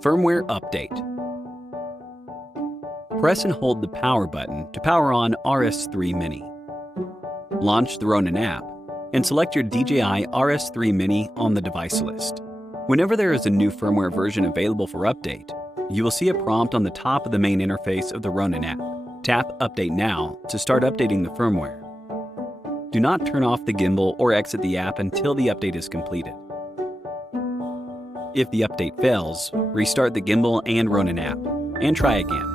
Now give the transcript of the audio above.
Firmware update. Press and hold the power button to power on RS3 Mini. Launch the Ronin app and select your DJI RS3 Mini on the device list. Whenever there is a new firmware version available for update, you will see a prompt on the top of the main interface of the Ronin app. Tap Update Now to start updating the firmware. Do not turn off the gimbal or exit the app until the update is completed. If the update fails, restart the gimbal and Ronin app, and try again.